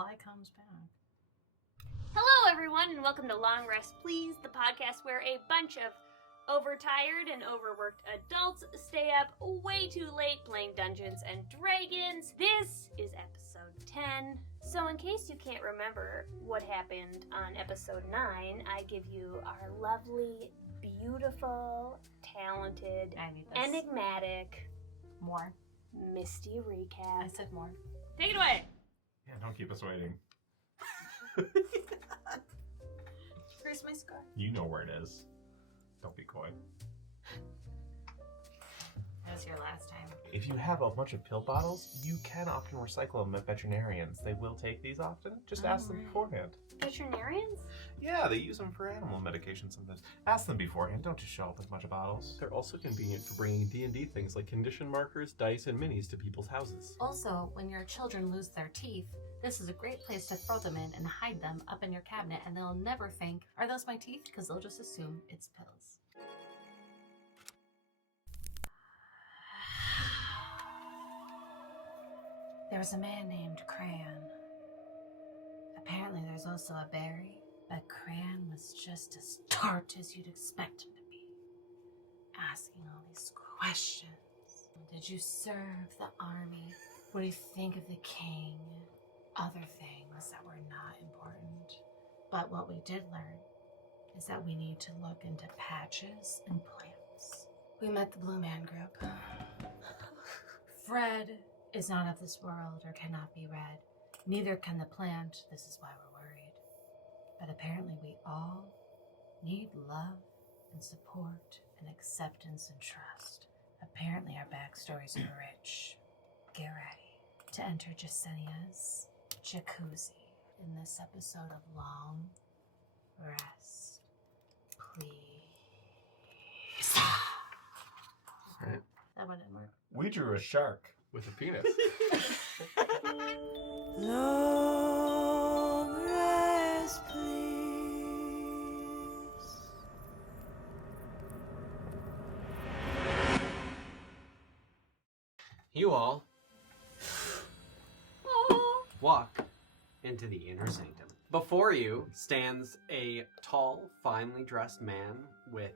supply comes back. Hello, everyone, and welcome to Long Rest Please, the podcast where a bunch of overtired and overworked adults stay up way too late playing Dungeons and Dragons. This is episode 10. So in case you can't remember what happened on episode 9, I give you our lovely, beautiful, talented, enigmatic, More. Misty recap. I said more. Take it away. Yeah, don't keep us waiting. Where's my scar? You know where it is. Don't be coy. That was your last time. If you have a bunch of pill bottles, you can often recycle them at veterinarians. They will take these often. Just ask them beforehand. Veterinarians? Yeah, they use them for animal medication sometimes. Ask them beforehand. Don't just show up with a bunch of bottles. They're also convenient for bringing D&D things like condition markers, dice, and minis to people's houses. Also, when your children lose their teeth, this is a great place to throw them in and hide them up in your cabinet, and they'll never think, are those my teeth? Because they'll just assume it's pills. There was a man named Cran. Apparently there's also a Barry, but Cran was just as tart as you'd expect him to be. Asking all these questions. Did you serve the army? What do you think of the king? Other things that were not important. But what we did learn is that we need to look into patches and plants. We met the Blue Man group. Fred is not of this world or cannot be read. Neither can the plant. This is why we're worried. But apparently we all need love and support and acceptance and trust. Apparently our backstories are rich. Get ready to enter Jasenia's jacuzzi in this episode of Long Rest Please. Right. That one didn't work. We drew a shark. With a penis. Long rest, please. You all walk into the inner sanctum. Before you stands a tall, finely dressed man with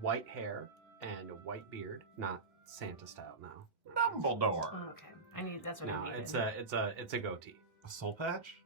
white hair and a white beard. Not Santa style now. Dumbledore. Oh, okay. That's what No, I needed. it's a goatee. A soul patch?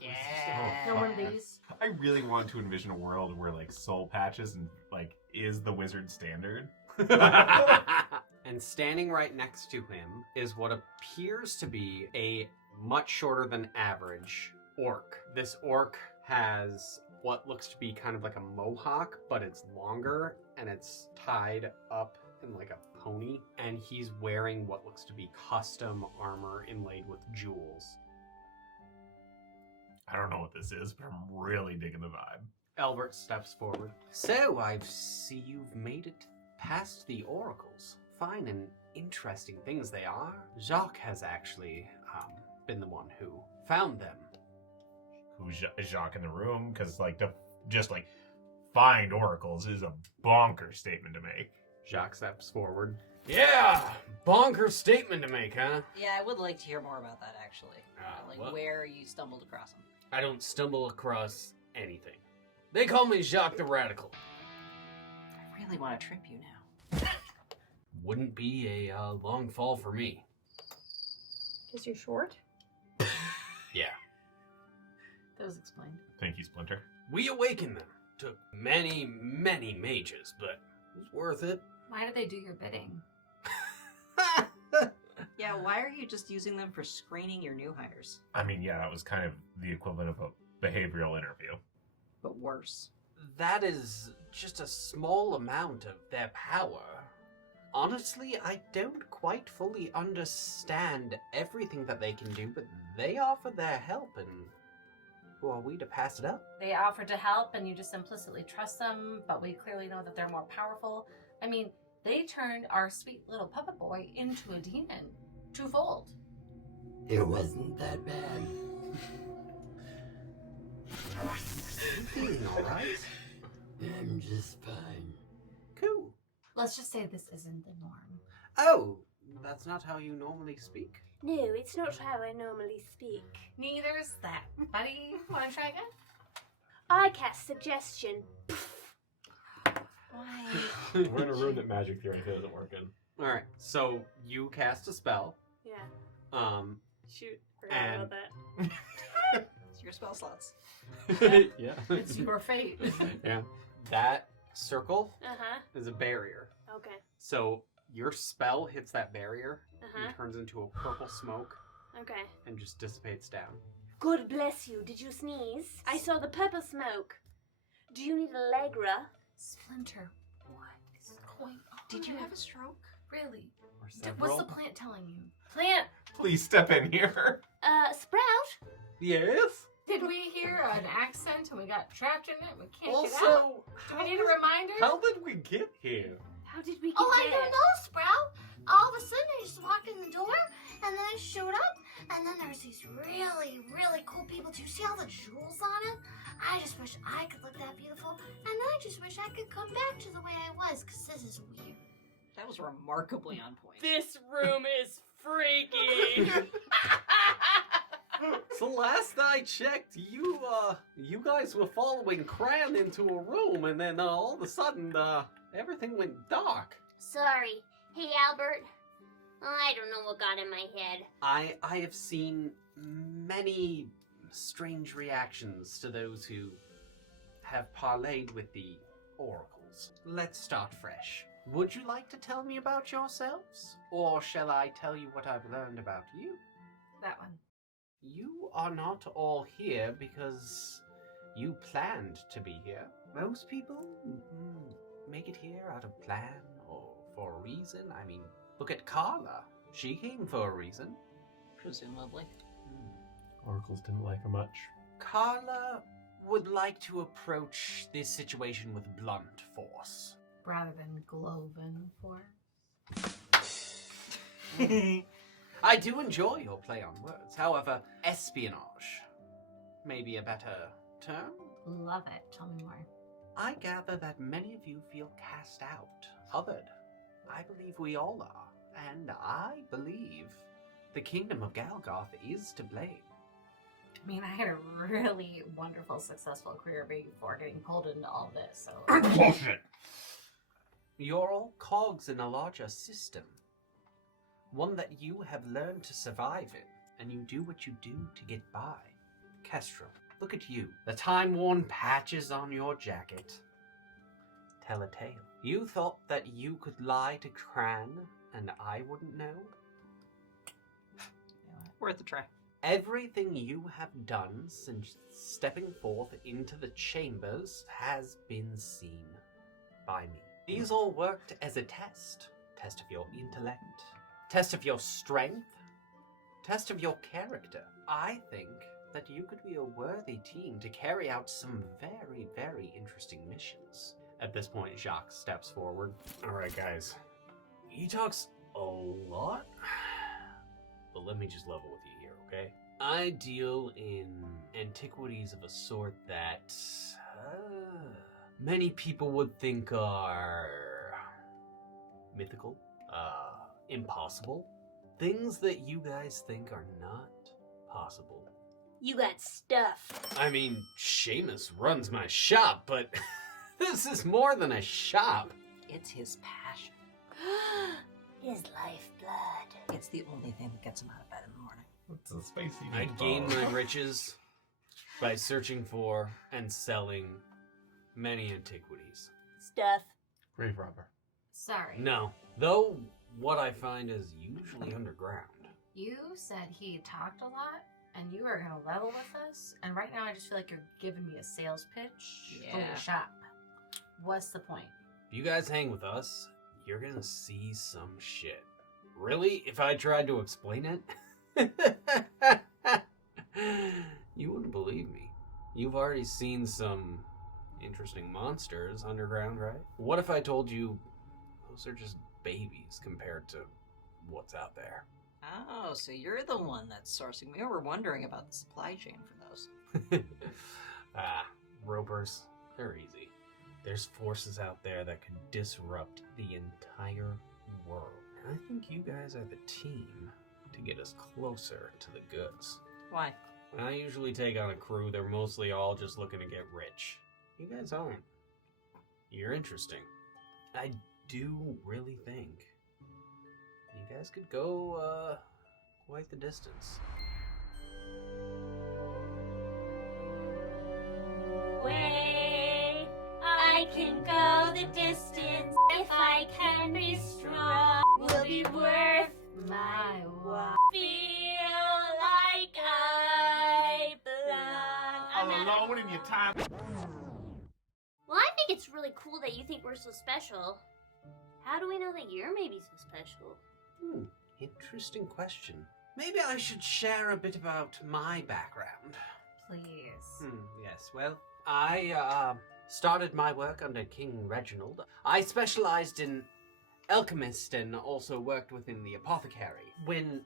Yeah. No one of these. I really want to envision a world where like soul patches and like is the wizard standard. And standing right next to him is what appears to be a much shorter than average orc. This orc has what looks to be kind of like a mohawk, but it's longer and it's tied up in like a pony, and he's wearing what looks to be custom armor inlaid with jewels. I don't know what this is, but I'm really digging the vibe. Albert steps forward. So, I see you've made it past the oracles. Fine and interesting things they are. Jacques has actually been the one who found them. Who's Jacques in the room? Because like to just like find oracles is a bonkers statement to make. Jacques steps forward. Yeah, bonkers statement to make, huh? Yeah, I would like to hear more about that, actually. What? Where you stumbled across them. I don't stumble across anything. They call me Jacques the Radical. I really want to trip you now. Wouldn't be a long fall for me. Because you're short? Yeah. That was explained. Thank you, Splinter. We awakened them. Took many, many mages, but it was worth it. Why do they do your bidding? Yeah, why are you just using them for screening your new hires? I mean, yeah, that was kind of the equivalent of a behavioral interview. But worse. That is just a small amount of their power. Honestly, I don't quite fully understand everything that they can do, but they offer their help, and who are we to pass it up? They offered to help and you just implicitly trust them, but we clearly know that they're more powerful. I mean, they turned our sweet little puppet boy into a demon. Twofold. It wasn't that bad. You feeling alright? I'm just fine. Cool. Let's just say this isn't the norm. Oh, that's not how you normally speak? No, it's not how I normally speak. Neither's that. Buddy, want to try again? I cast suggestion. Why? We're in a room that magic theoretically isn't working. Alright, so you cast a spell. Yeah. Shoot. Forgot And- about that. It's your spell slots. Yeah. It's your fate. Yeah. That circle Uh-huh. is a barrier. Okay. So your spell hits that barrier Uh-huh. and turns into a purple smoke Okay. and just dissipates down. God bless you. Did you sneeze? I saw the purple smoke. Do you need Allegra? Splinter, what is going on? Did you have a stroke? Really? Or What's several. the plant telling you? Plant! Please step in here. Sprout? Yes? Did we hear an accent and we got trapped in it? We can't get out. Also, Do we need a reminder? how did we get here? How did we get Oh, I there? don't know, Sprout. All of a sudden, I just walked in the door, and then I showed up, and then there's these really, really cool people. Do you see all the jewels on them? I just wish I could look that beautiful, and I just wish I could come back to the way I was, because this is weird. That was remarkably on point. This room is freaky. So last I checked, you guys were following Cran into a room, and then all of a sudden, everything went dark. Sorry. Hey, Albert. I don't know what got in my head. I have seen many strange reactions to those who have parlayed with the oracles. Let's start fresh. Would you like to tell me about yourselves? Or shall I tell you what I've learned about you? That one. You are not all here because you planned to be here. Most people make it here out of plan or for a reason. I mean, look at Carla. She came for a reason. Presumably. Oracles didn't like her much. Carla would like to approach this situation with blunt force. Rather than Gloven for. I do enjoy your play on words. However, espionage may be a better term. Love it. Tell me more. I gather that many of you feel cast out, othered. I believe we all are, and I believe the kingdom of Galgoth is to blame. I mean, I had a really wonderful, successful career before getting pulled into all this, so. Bullshit. You're all cogs in a larger system. One that you have learned to survive in, and you do what you do to get by. Kestrel, look at you. The time-worn patches on your jacket tell a tale. You thought that you could lie to Cran, and I wouldn't know? Worth a try. Everything you have done since stepping forth into the chambers has been seen by me. These all worked as a test. Test of your intellect, test of your strength, test of your character. I think that you could be a worthy team to carry out some very, very interesting missions. At this point, Jacques steps forward. Alright, guys. He talks a lot, but let me just level with you here, okay? I deal in antiquities of a sort that many people would think are mythical, impossible. Things that you guys think are not possible. You got stuff. I mean, Seamus runs my shop, but this is more than a shop. It's his passion. His lifeblood. It's the only thing that gets him out of bed in the morning. It's a spicy I gain my riches by searching for and selling many antiquities. Stuff. Grave robber. Sorry. No, though what I find is usually underground. You said he talked a lot, and you are gonna level with us, and right now I just feel like you're giving me a sales pitch for Yeah. your shop. What's the point? If you guys hang with us, you're gonna see some shit. Really? If I tried to explain it? You wouldn't believe me. You've already seen some interesting monsters underground, right? What if I told you those are just babies compared to what's out there? Oh, so you're the one that's sourcing. We were wondering about the supply chain for those. Ropers, they're easy. There's forces out there that could disrupt the entire world. And I think you guys are the team to get us closer to the goods. Why? When I usually take on a crew, they're mostly all just looking to get rich. You guys aren't. You're interesting. I do really think you guys could go, quite the distance. Way I can go the distance if I can be strong. Will be worth My while. Feel like I belong. All I'm not alone in your time. Well, I think it's really cool that you think we're so special. How do we know that you're maybe so special? Interesting question. Maybe I should share a bit about my background. Please. Yes, well, I started my work under King Reginald. I specialized in alchemist and also worked within the apothecary. When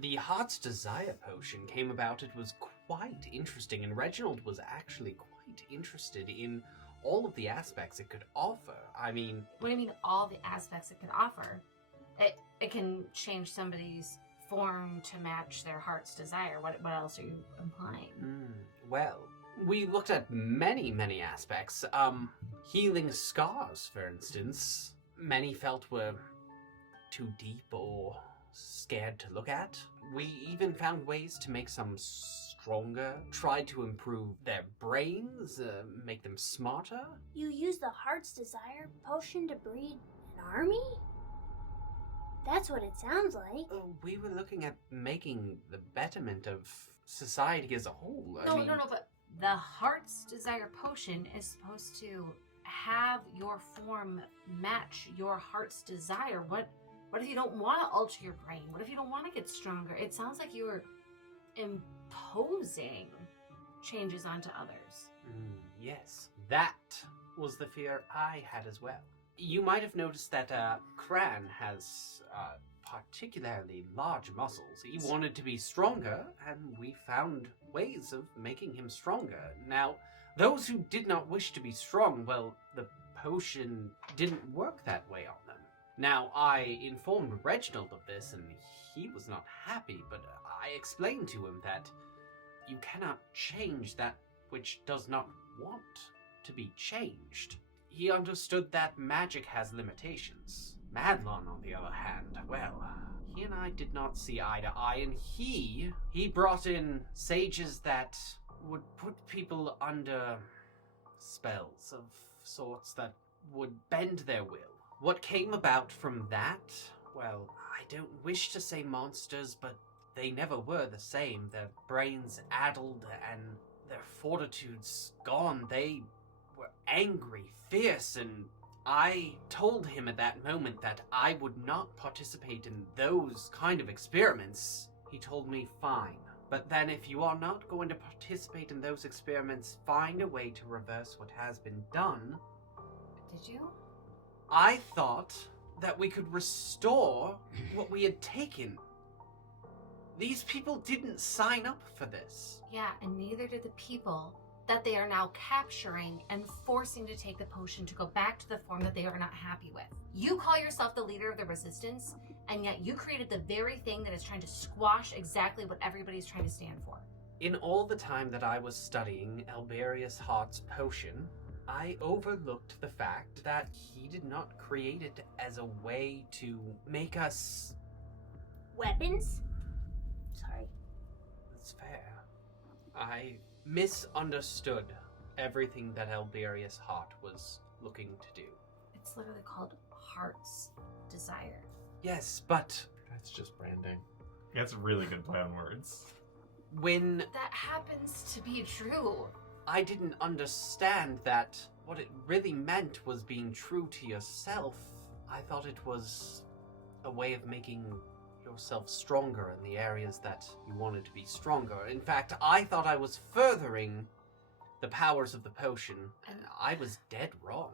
the Heart's Desire potion came about, it was quite interesting, and Reginald was actually quite interested in all of the aspects it could offer. I mean... What do you mean all the aspects it could offer? It can change somebody's form to match their heart's desire. What else are you implying? Well, we looked at many aspects. Healing scars, for instance. Many felt were too deep or scared to look at. We even found ways to make some stronger, tried to improve their brains, make them smarter. You use the Heart's Desire potion to breed an army? That's what it sounds like. We were looking at making the betterment of society as a whole. No, but the Heart's Desire potion is supposed to have your form match your heart's desire. What if you don't want to alter your brain? What if you don't want to get stronger? It sounds like you were imposing changes onto others. Yes, that was the fear I had as well. You might have noticed that Cran has particularly large muscles. He wanted to be stronger, and we found ways of making him stronger. Now, those who did not wish to be strong, well, the potion didn't work that way on them. Now, I informed Reginald of this, and he was not happy, but I explained to him that you cannot change that which does not want to be changed. He understood that magic has limitations. Madlon, on the other hand, well, he and I did not see eye to eye, and he brought in sages that would put people under spells of sorts that would bend their will. What came about from that, well, I don't wish to say monsters, but they never were the same. Their brains addled and their fortitudes gone. They were angry, fierce, and I told him at that moment that I would not participate in those kind of experiments. He told me, fine. But then if you are not going to participate in those experiments, find a way to reverse what has been done. Did you? I thought that we could restore what we had taken. These people didn't sign up for this. Yeah, and neither did the people that they are now capturing and forcing to take the potion to go back to the form that they are not happy with. You call yourself the leader of the resistance, and yet you created the very thing that is trying to squash exactly what everybody's trying to stand for. In all the time that I was studying Alberius Heart's potion, I overlooked the fact that he did not create it as a way to make us... Weapons? Sorry. That's fair. I misunderstood everything that Alberius Heart was looking to do. It's literally called Heart's Desire. Yes, but That's just branding. That's a really good play on words. when That happens to be true. I didn't understand that what it really meant was being true to yourself, I thought it was a way of making yourself stronger in the areas that you wanted to be stronger. In fact, I thought I was furthering the powers of the potion, and I was dead wrong.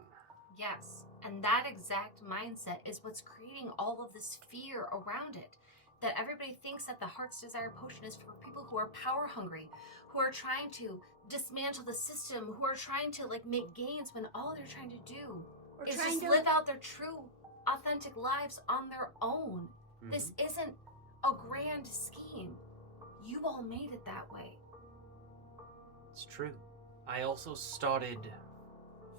Yes, and that exact mindset is what's creating all of this fear around it. That everybody thinks that the Heart's Desire potion is for people who are power hungry, who are trying to dismantle the system, who are trying to make gains when all they're trying to do is just live out their true, authentic lives on their own. This isn't a grand scheme. You all made it that way. It's true. I also started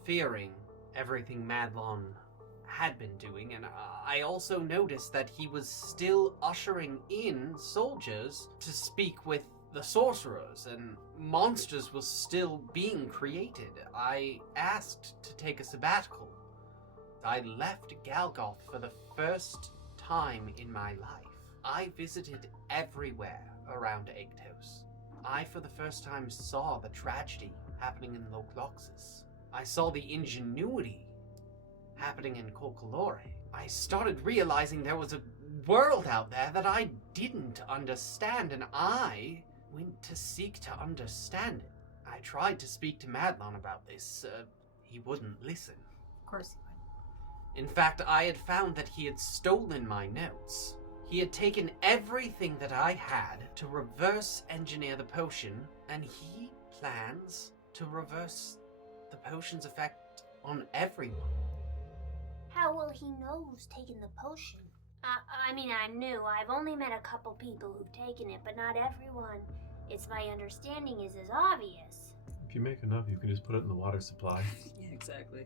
fearing everything Madlon had been doing, and I also noticed that he was still ushering in soldiers to speak with the sorcerers, and monsters was still being created. I asked to take a sabbatical. I left Galgoth for the first time in my life. I visited everywhere around Aegtos. I, for the first time, saw the tragedy happening in LongRestPlzzz. I saw the ingenuity happening in Kolkalore. I started realizing there was a world out there that I didn't understand, and I went to seek to understand it. I tried to speak to Madlon about this. He wouldn't listen. Of course you would. In fact, I had found that he had stolen my notes. He had taken everything that I had to reverse engineer the potion, and he plans to reverse the potion's effect on everyone. How will he know who's taken the potion? I mean, I knew. I've only met a couple people who've taken it, but not everyone. It's my understanding is as obvious. If you make enough, you can just put it in the water supply. Yeah, exactly.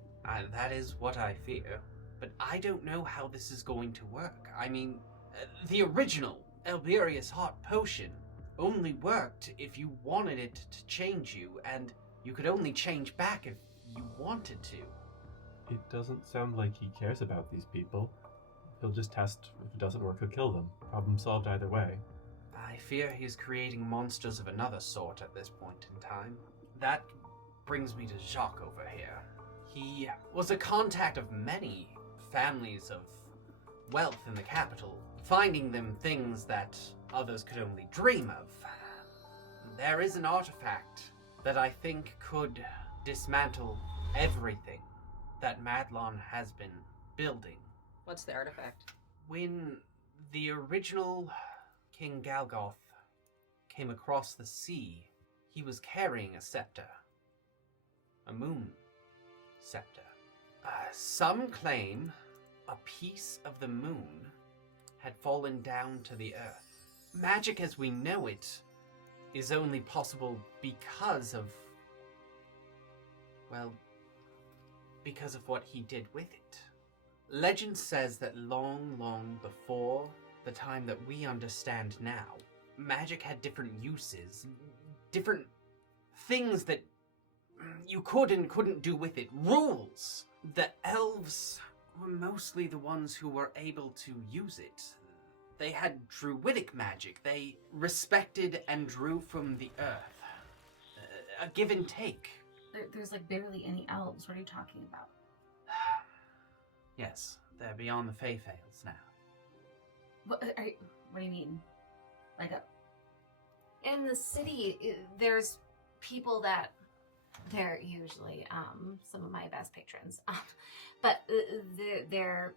That is what I fear. But I don't know how this is going to work. I mean, the original Elberius Heart Potion only worked if you wanted it to change you, and you could only change back if you wanted to. It doesn't sound like he cares about these people. He'll just test. If it doesn't work, he'll kill them. Problem solved either way. I fear he's creating monsters of another sort at this point in time. That brings me to Jacques over here. He was a contact of many families of wealth in the capital, finding them things that others could only dream of. There is an artifact that I think could dismantle everything that Madlon has been building. What's the artifact? When the original King Galgoth came across the sea, he was carrying a scepter. A moon scepter. Some claim a piece of the moon had fallen down to the earth. Magic as we know it is only possible because of, well, because of what he did with it. Legend says that long, long before the time that we understand now, magic had different uses, different things that you could and couldn't do with it, rules. The elves were mostly the ones who were able to use it. They had druidic magic. They respected and drew from the earth. A give and take. There's like barely any elves. What are you talking about? Yes, they're beyond the Feyfails now. What do you mean? Like, in the city, there's people that they're usually some of my best patrons, but they're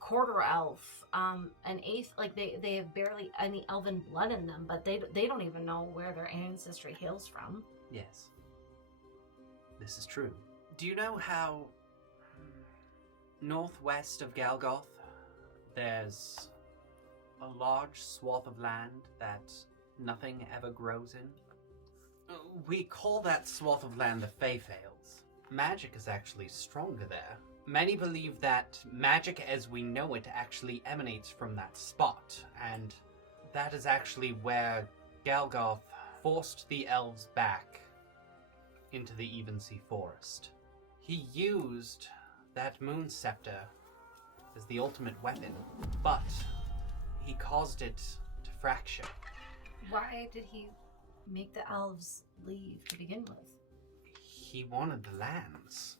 quarter elf, an eighth. Like they have barely any elven blood in them, but they don't even know where their ancestry hails from. Yes, this is true. Do you know how northwest of Galgoth, there's a large swath of land that nothing ever grows in? We call that swath of land the Feyfails. Magic is actually stronger there. Many believe that magic as we know it actually emanates from that spot, and that is actually where Galgoth forced the elves back into the Evensea Forest. He used that moon scepter as the ultimate weapon, but he caused it to fracture. Why did he make the elves leave to begin with? He wanted the lands.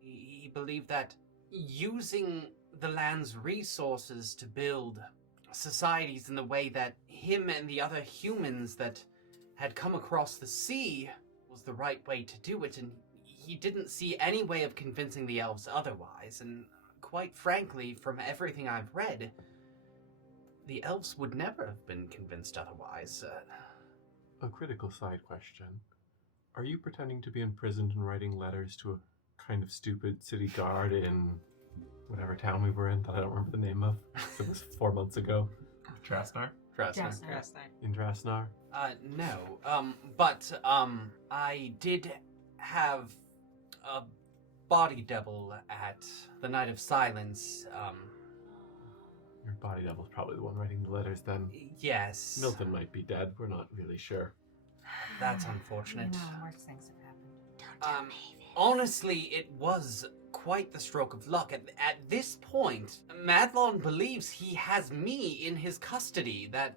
He believed that using the land's resources to build societies in the way that him and the other humans that had come across the sea was the right way to do it, and he didn't see any way of convincing the elves otherwise, and quite frankly, from everything I've read, the elves would never have been convinced otherwise. A critical side question. Are you pretending to be imprisoned and writing letters to a kind of stupid city guard in whatever town we were in that I don't remember the name of? It was 4 months ago. Trasnar? Trasner. In Drasnar? No. But I did have a body double at the Night of Silence. Your body double's probably the one writing the letters then. Yes. Milton might be dead, we're not really sure. That's unfortunate. You know, worse things have happened. Honestly, it was quite the stroke of luck. At this point, Madlon believes he has me in his custody, that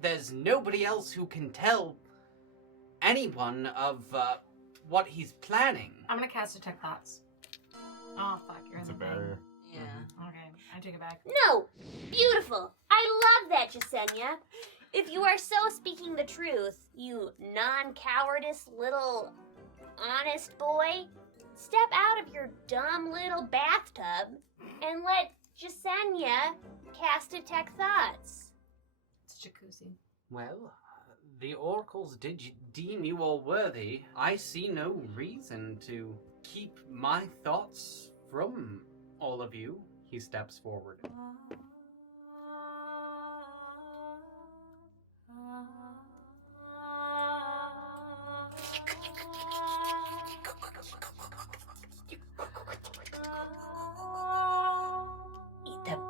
there's nobody else who can tell anyone of what he's planning. I'm gonna cast Detect Thoughts. Oh, fuck, you're It's in a the thing. better. Yeah. Okay, I take it back. No! Beautiful! I love that, Jasenia. If you are so speaking the truth, you non-cowardice little honest boy, step out of your dumb little bathtub and let Jasenia cast Detect Thoughts. It's jacuzzi. Well, the oracles did deem you all worthy. I see no reason to keep my thoughts from all of you. He steps forward. Eat them.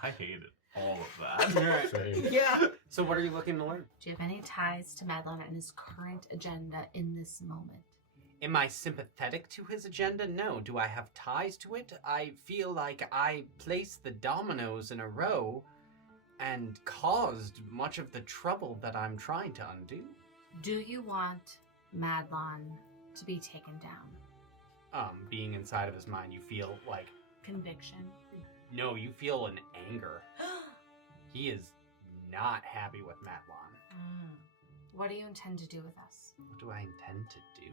I hated all of that. Same. Yeah. So what are you looking to learn? Do you have any ties to Madlon and his current agenda in this moment? Am I sympathetic to his agenda? No. Do I have ties to it? I feel like I placed the dominoes in a row and caused much of the trouble that I'm trying to undo. Do you want Madlon to be taken down? Being inside of his mind, you feel like, Conviction. no, you feel an anger. He is not happy with Madlon. What do you intend to do with us? What do I intend to do?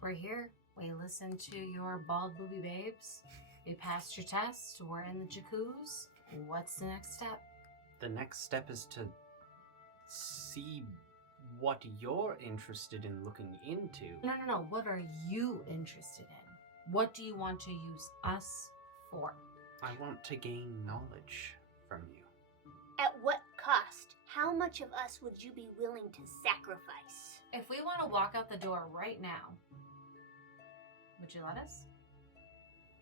We're here. We listen to your bald booby babes. You passed your test. We're in the jacuzzi. What's the next step? The next step is to see what you're interested in looking into. No. What are you interested in? What do you want to use us for? I want to gain knowledge from you. At what cost? How much of us would you be willing to sacrifice? If we want to walk out the door right now, would you let us?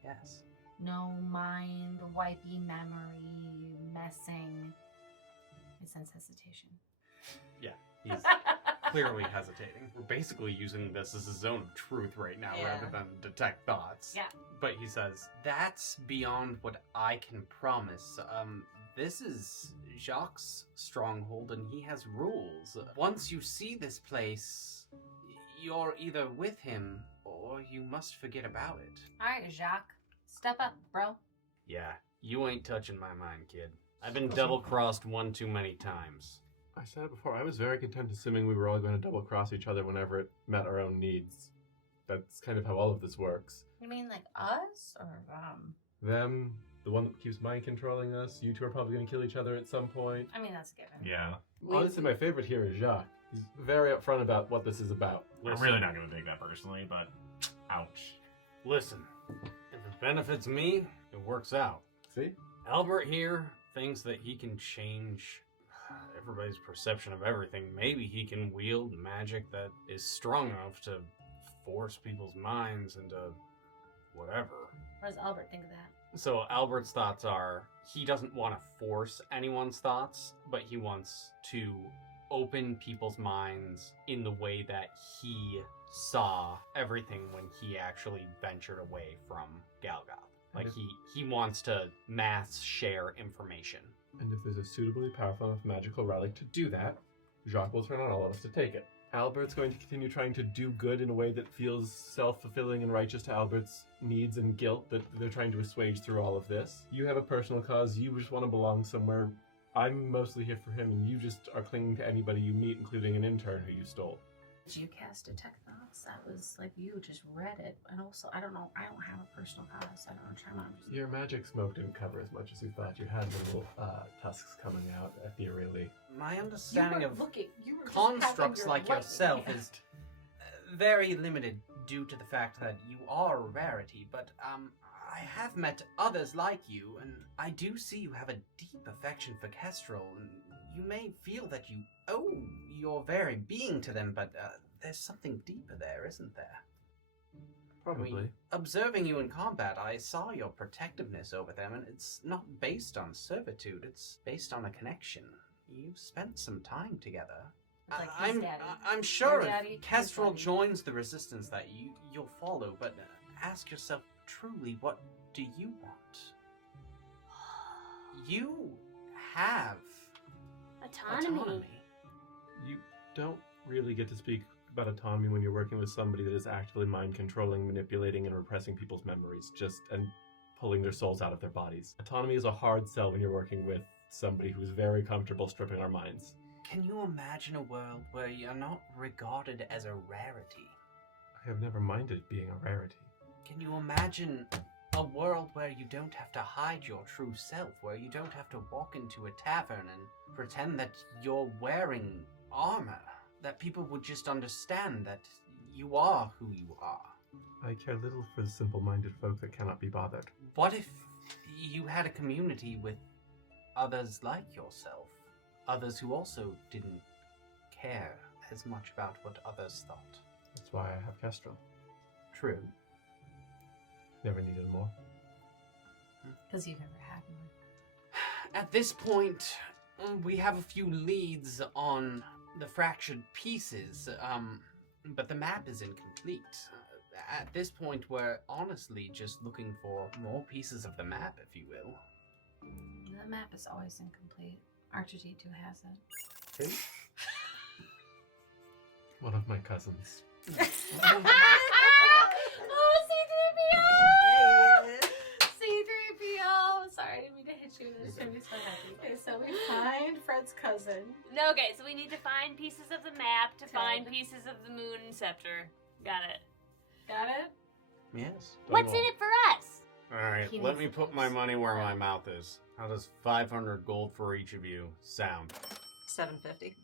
Yes. No mind wipey memory messing. I sense hesitation. Yeah, he's clearly hesitating. We're basically using this as a zone of truth right now Yeah. rather than detect thoughts. Yeah. But he says, that's beyond what I can promise. This is Jacques' stronghold and he has rules. Once you see this place, you're either with him or you must forget about it. Alright, Jacques. Step up, bro. Yeah, you ain't touching my mind, kid. I've been double-crossed one too many times. I said it before, I was very content assuming we were all going to double cross each other whenever it met our own needs. That's kind of how all of this works. You mean like us or Them, the one that keeps mind controlling us, you two are probably going to kill each other at some point. I mean, that's a given. Yeah. Honestly, my favorite here is Jacques. He's very upfront about what this is about. I'm really not going to take that personally, but ouch. Listen, if it benefits me, it works out. See? Albert here thinks that he can change everybody's perception of everything. Maybe he can wield magic that is strong enough to force people's minds into whatever. What does Albert think of that? So Albert's thoughts are, he doesn't want to force anyone's thoughts, but he wants to open people's minds in the way that he saw everything when he actually ventured away from Galgoth. Like he wants to mass share information. And if there's a suitably powerful enough magical relic to do that, Jacques will turn on all of us to take it. Albert's going to continue trying to do good in a way that feels self-fulfilling and righteous to Albert's needs and guilt that they're trying to assuage through all of this. You have a personal cause, you just want to belong somewhere. I'm mostly here for him, and you just are clinging to anybody you meet, including an intern who you stole. Did you cast Detect Thoughts? That was like you just read it. And also, I don't know, I don't have a personal cause. I don't know, try not to. Your magic smoke didn't cover as much as you thought. You had little tusks coming out, ethereally. My understanding of you were just constructs having your like lightning yourself hand. is very limited due to the fact that you are a rarity, but I have met others like you, and I do see you have a deep affection for Kestrel, and you may feel that you owe your very being to them, but there's something deeper there, isn't there? Probably. I mean, observing you in combat, I saw your protectiveness over them, and it's not based on servitude, it's based on a connection. You've spent some time together. It's like his daddy. I'm sure Your daddy, if his Kestrel daddy. joins the resistance that you'll follow, but ask yourself truly, what do you want? You have autonomy. You don't really get to speak about autonomy when you're working with somebody that is actively mind controlling, manipulating, and repressing people's memories, and pulling their souls out of their bodies. Autonomy is a hard sell when you're working with somebody who's very comfortable stripping our minds. Can you imagine a world where you're not regarded as a rarity? I have never minded being a rarity. Can you imagine a world where you don't have to hide your true self, where you don't have to walk into a tavern and pretend that you're wearing armor, that people would just understand that you are who you are? I care little for the simple-minded folk that cannot be bothered. What if you had a community with others like yourself? Others who also didn't care as much about what others thought? That's why I have Kestrel. True. Never needed more. Because you've never had one. At this point, we have a few leads on the fractured pieces, but the map is incomplete. At this point, we're honestly just looking for more pieces of the map, if you will. The map is always incomplete. R2D2 has it. Who? One of my cousins. Oh, C3PO! Sorry, I didn't mean to hit you. This made me so happy. Okay, so we find Fred's cousin. No, okay, so we need to find pieces of the map to Ted. find pieces of the moon scepter. Got it. Got it? Yes. What's in it for us? Alright, He let needs me put to my fix money where that. my mouth is. How does 500 gold for each of you sound? 750.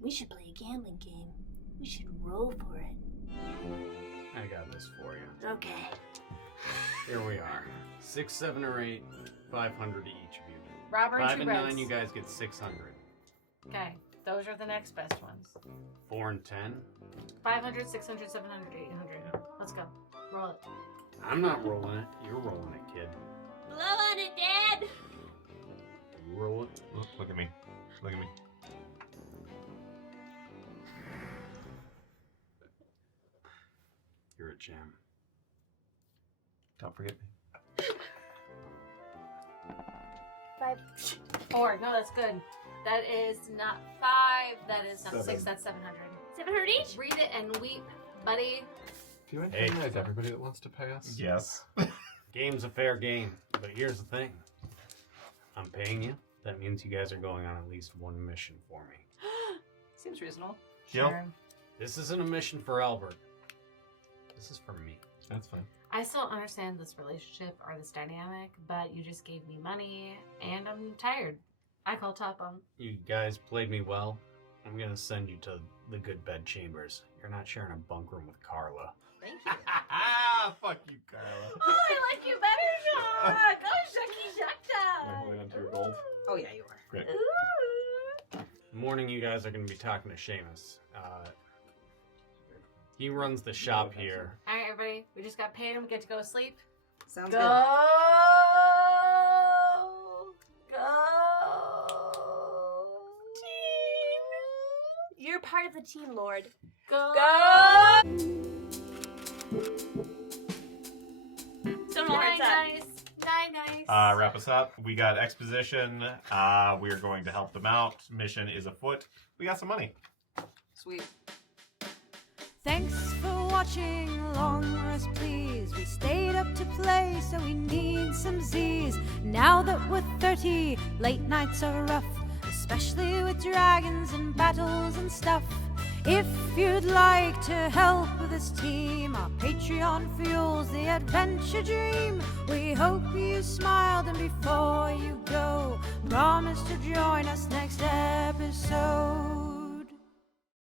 We should play a gambling game. We should roll for it. I got this for you. Okay. Here we are. 6, 7, or 8, 500 to each of you. Robert 5 and 9, Reds. you guys get 600. Okay, those are the next best ones. 4 and 10. 500, 600, 700, 800. Let's go. Roll it. I'm not rolling it. You're rolling it, kid. Blow on it, Dad! You roll it. Look at me. Look at me. You're a gem. Don't forget me. 5. 4. No, that's good. That is not 5. That is not 6. 7. That's 700. 700 each? Read it and weep, buddy. Do you Hey. antagonize everybody that wants to pay us? Yes. Game's a fair game, but here's the thing. I'm paying you. That means you guys are going on at least one mission for me. Seems reasonable. Yep. This isn't a mission for Albert. This is for me. That's fine. I still don't understand this relationship or this dynamic, but you just gave me money and I'm tired. I call top on. You guys played me well. I'm gonna send you to the good bed chambers. You're not sharing a bunk room with Carla. Thank you. Fuck you, Carla. Oh, I like you better, Sean. Go, Shucky Am I Shuckta. holding on to your gold? Oh, yeah, you are. Great. Morning, you guys are gonna be talking to Seamus. He runs the shop here. All right, everybody. We just got paid and we get to go to sleep. Sounds Go! good. Go! You're part of the team, Lord. Go! Go! Don't know where it's at. Nice. Nice. Wrap us up. We got exposition. We are going to help them out. Mission is afoot. We got some money. Sweet. Thanks for watching Long Rest Please. We stayed up to play, so we need some Z's. Now that we're 30, late nights are rough, especially with dragons and battles and stuff. If you'd like to help this team, our Patreon fuels the adventure dream. We hope you smiled, and before you go, promise to join us next episode.